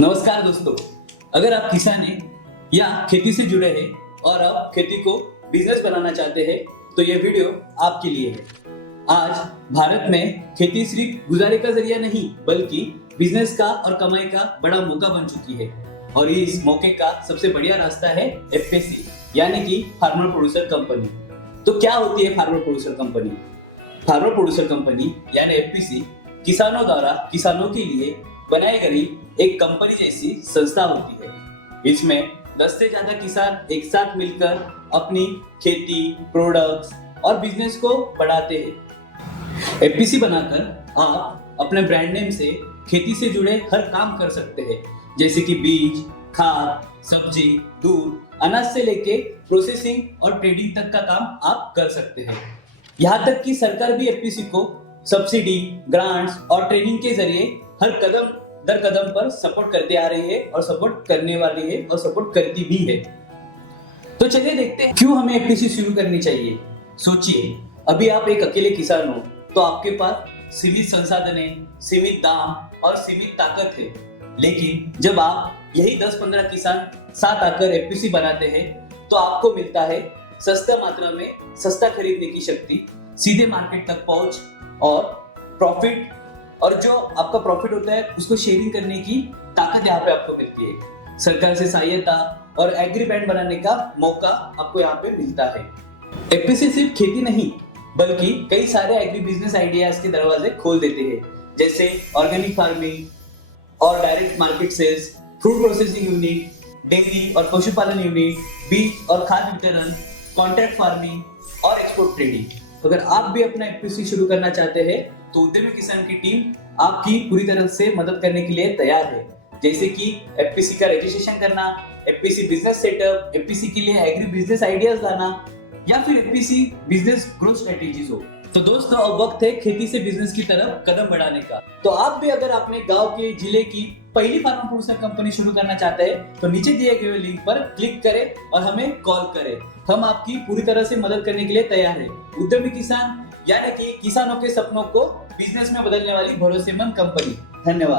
नमस्कार दोस्तों, अगर आप किसान हैं या खेती से जुड़े हैं और आप खेती को बिजनेस बनाना चाहते हैं तो ये वीडियो आपके लिए है। आज भारत में खेती सिर्फ गुजारे का जरिया नहीं बल्कि बिजनेस का और कमाई का बड़ा मौका बन चुकी है और इस मौके का सबसे बढ़िया रास्ता है एफपीसी यानी कि फार्मर प्रोड्यूसर कंपनी। तो क्या होती है farmer producer company? Farmer producer company यानी एफपीसी किसानों द्वारा किसानों के लिए बनाई गई एक कंपनी जैसी संस्था होती है। इसमें 10 से ज्यादा किसान एक साथ मिलकर अपनी खेती, प्रोडक्ट्स और बिजनेस को बढ़ाते हैं। एफपीसी बनाकर आप अपने ब्रांड नेम से खेती से जुड़े हर काम कर सकते हैं, जैसे कि बीज, खाद, सब्जी, दूध, अनाज से लेके प्रोसेसिंग और ट्रेडिंग तक का काम आप कर सकते हैं। यहाँ तक कि सरकार भी एफपीसी को सब्सिडी, ग्रांट्स और ट्रेनिंग के जरिए हर कदम दर कदम पर सपोर्ट करते आ रही है और सपोर्ट करने वाली है और सपोर्ट करती भी है। तो चलिए देखते हैं क्यों हमें एफपीसी शुरू करनी चाहिए। सोचिए, अभी आप एक अकेले किसान हो तो आपके पास सीमित संसाधन है, सीमित दाम और सीमित ताकत है। लेकिन जब आप यही 10-15 किसान साथ आकर एफपीसी बनाते हैं तो आपको मिलता है सस्ता मात्रा में सस्ता खरीदने की शक्ति, सीधे मार्केट तक पहुंच और प्रॉफिट, और जो आपका प्रॉफिट होता है उसको शेयरिंग करने की ताकत यहाँ पे आपको मिलती है। सरकार से सहायता और एग्री बैंड बनाने का मौका आपको यहाँ पे मिलता है। एफपीसी सिर्फ खेती नहीं बल्कि कई सारे एग्री बिजनेस आइडियाज के दरवाजे खोल देते हैं, जैसे ऑर्गेनिक फार्मिंग और direct market sales, fruit processing unit, dairy और पशुपालन यूनिट, बीज और खाद वितरण, कॉन्ट्रैक्ट फार्मिंग और एक्सपोर्ट ट्रेडिंग। अगर आप भी अपना एफपीसी शुरू करना चाहते हैं तो उद्यमी किसान की टीम आपकी पूरी तरह से मदद करने के लिए तैयार है, जैसे कि एफपीसी का रजिस्ट्रेशन करना, एफपीसी बिजनेस सेटअप, एफपीसी के लिए एग्री बिजनेस आइडियाज लाना या फिर एफपीसी बिजनेस ग्रोथ स्ट्रेटेजीज हो। तो दोस्तों, अब वक्त है खेती से बिजनेस की तरफ कदम बढ़ाने का। तो आप भी अगर अपने गांव के जिले की पहली फार्मर प्रोड्यूसर कंपनी शुरू करना चाहते हैं तो नीचे दिए गए लिंक पर क्लिक करें और हमें कॉल करें। हम आपकी पूरी तरह से मदद करने के लिए तैयार हैं। उद्यमी किसान यानी कि किसानों के सपनों को बिजनेस में बदलने वाली भरोसेमंद कंपनी। धन्यवाद।